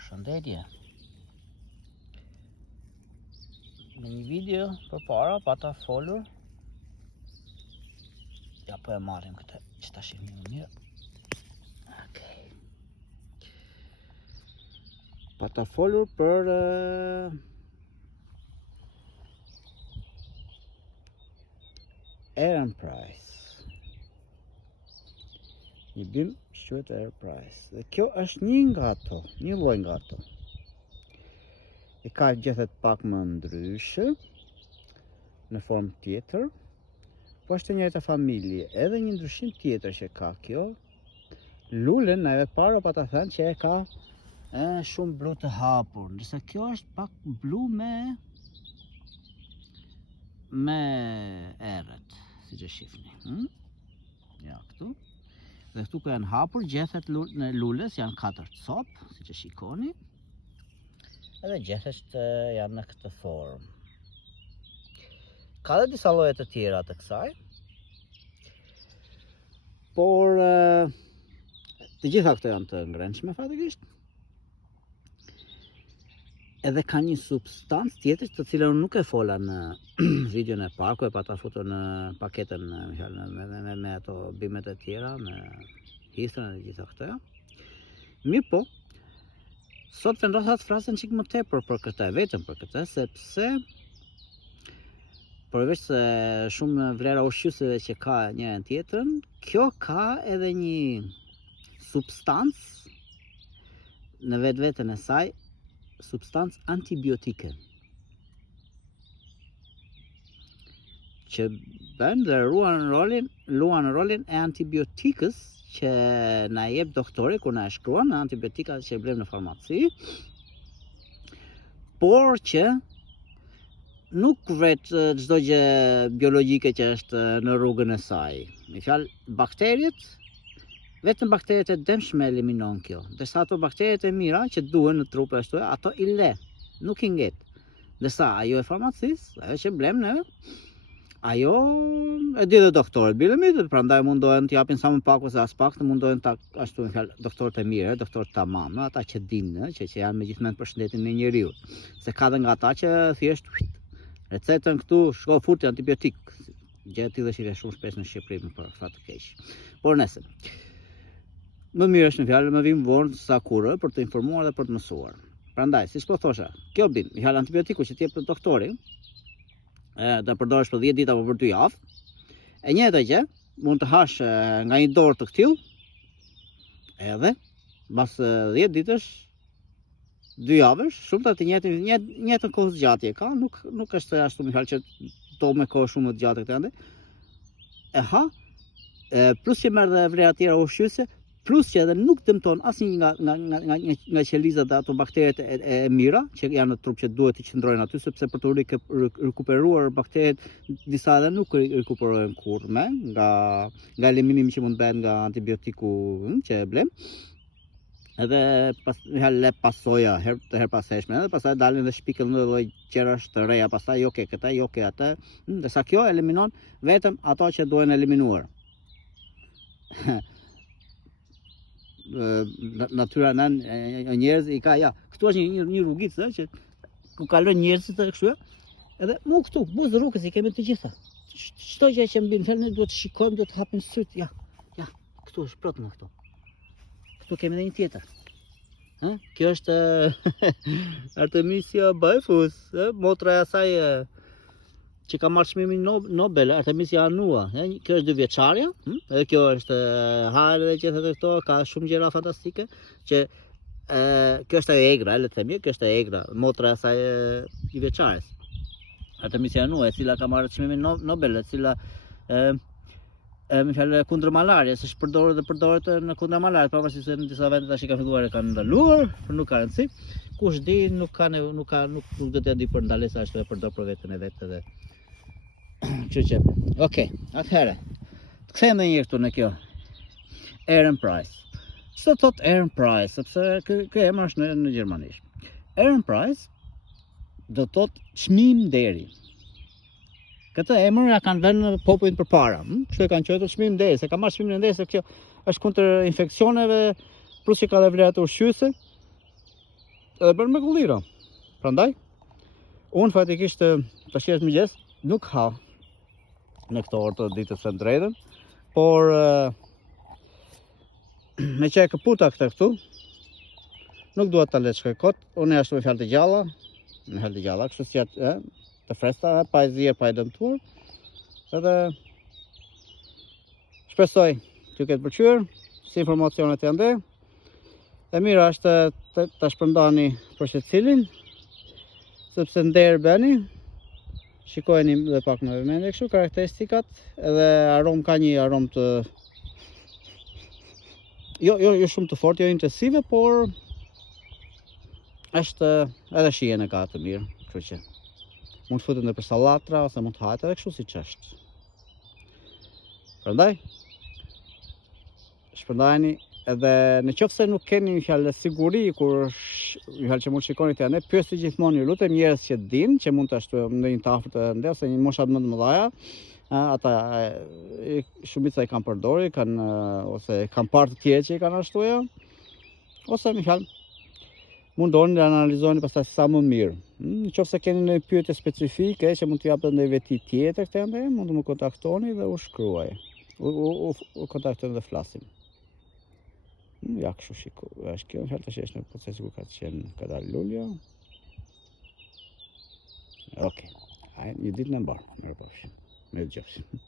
Përshëndetje. Në një video përpara pata folur. Ja po e marrim këtë që ta shihni më mirë. Okej. Pata folur për Airprice. Një bim quhet Airprice. Dhe kjo është një nga ato, një lloj nga ato. E ka gjethet pak më ndryshe, në formë tjetër, po është e njëjta familje. Edhe një ndryshim tjetër që ka kjo, lulen e para pa ta thënë që e ka shumë blu të hapur, ndërsa kjo është pak blu me errët, siç e shihni. Ja këtu. Dhe këtu ku janë hapur, gjethet në lules, janë 4 copë, siç e shikoni. Edhe gjethet janë në këtë formë. Ka dhe disa lloje të tjera të kësaj. Por të gjitha këto janë të ngrënshme fatikisht. Edhe ka një substancë tjetër të cilën nuk e fola në videon e parë, ku e pata futur në paketën me ato bimet e tjera, me histrën e gjitha këto. Mirë po, sot vendosa të flasen çik më tepër për këtë, vetëm për këtë, sepse përveç se shumë vlera ushqyese që ka njëra tjetrën, kjo ka edhe një substancë në vetveten e saj, substancë antibiotike, që bën dhe luan rolin e antibiotikës që na jep doktori kur na e shkruan, antibiotika që e blem në farmaci, por që nuk vret çdo gjë biologjike që është në rrugën e saj. Me fjalë, bakteriet, vetëm bakteriet e dëmshme eliminon kjo. Ndërsa ato bakteriet e mira që duhen në trup ashtu, ato i le, nuk i nget. Ndërsa ajo e farmacisë, ajo që blem ne, ajo e di dhe doktorët bilemit, prandaj mundohen të japin sa më pak ose as pak, të mundohen ta ashtu me fjalë doktorët e mirë, doktorët tamam, ata që dinë, që janë megjithënë për shëndetin e njeriu. Se ka dhe nga ata që thjesht recetën këtu shko furti antibiotik. Gjë e tillë është shumë shpesh në Shqipëri për fat të keq. Por nëse më mirë është në fjalë më vim vonë sa kurrë për të informuar dhe për të mësuar. Prandaj, siç po thosha, kjo bim, fjalë antibiotiku që t'jep doktori, ta përdorësh për 10 ditë apo për 2 javë, e njëjta gjë mund të hash nga një dorë të këtill, edhe pas 10 ditësh, 2 javësh, shumë të njëjtën kohë zgjatje ka, nuk është ashtu më fjalë që to me kohë shumë të gjatë këtë ende. E ha, plus që merr dhe vlera tjera ushqyese, plus që edhe nuk dëmton asnjë nga qelizat dhe ato bakteret e mira që janë në trup që duhet të qëndrojnë aty, sepse për të rikuperuar bakteret disa edhe nuk rikuperojnë kurrë nga eliminimi që mund bëhet nga antibiotiku që e blem. Edhe le pasoja her pas hershme, edhe pastaj dalin dhe shpikën në lloj qerash të reja, pastaj jo ke këtë, jo ke atë, ndërsa kjo eliminon vetëm ato që duhen eliminuar. Natyra e njerëz i ka, ja, këtu është një rrugicë që ku kalojnë njerëzit të kështu, edhe mu këtu, buzë rrugës i kemi të gjitha. Çdo gjë që mbin fjalë ne duhet të shikojmë, duhet të hapim syt, ja, këtu është plot në këtu. Këtu kemi edhe një tjetër. Kjo është Artemisia Bifus, motra e asaj që ka marrë çmimin Nobel, Artemisia annua. Kjo është 2 vjeçarja, edhe kjo është hare dhe gjithë këto, ka shumë gjëra fantastike, që kjo është ajo egra, le të themi, kjo është egra, motra e asaj 2 vjeçares. Artemisia annua, e cila ka marrë çmimin Nobel, e cila me fjalë kundër malarjes, është përdoret në kundër malarjes, pavarësisht se në disa vende tash i kanë filluar e kanë ndaluar, por nuk ka rëndësi. Kush di, nuk do të di për ndalesa ashtu e përdor për veten e vet edhe. Kështu që, okay, atëherë. Të kthehemi edhe një herë këtu në kjo Airprice. Çfarë thot Airprice, sepse ky emër është në gjermanisht. Airprice do të thot çmim deri. Këtë emër ja kanë vënë popujt përpara. Kështu e kanë quajtur çmim deri, se ka marrë çmimin deri se kjo është kundër infeksioneve, plus që ka dhe vlera të ushqyese. edhe bën me kullira. Prandaj, unë fatikisht tash është mëngjes, nuk ha në këto orë të ditës së drejtën, por me që e këputa këtu, nuk dua ta lë të shkoj kot, unë ashtu me fjalë të gjalla, kështu si atë të freskëta, pa e zier, pa e dëmtuar. Edhe shpresoj t'ju ketë pëlqyer, si informacionet janë dhe. E mira është ta shpërndani për secilin, sepse nder bëni. Shikojeni dhe pak në vëmendje kështu karakteristikat, edhe ka një aromë të jo shumë të fortë, jo intensive, por është edhe shijen e ka të mirë, kështu që mund të futet nëpër sallatra ose mund të hahet edhe kështu siç është. Prandaj shpërndajeni, edhe në qoftë se nuk keni një fjalë siguri kur një fjalë që mund shikoni te ne, pyesni gjithmonë, ju lutem, njerëz që dinë, që mund të ashtu në një tafër të ndër ose një mosha më të mëdha, ata shumica i kanë përdorur, ose kanë parë të tjerë që i kanë ashtuja, ose më fjalë mundoni të analizoni pastaj sa më mirë. Në qoftë se keni një pyetje specifike që mund t'ju japet ndonjë veti tjetër këtë ende, mund të më kontaktoni dhe u shkruaj. U kontaktoni dhe flasim. Ja, kështu shikoj. Është kjo fjalë tash është në proces kur ka dalë lulja. Okej. Hajde, një ditë në mbar. Mirë.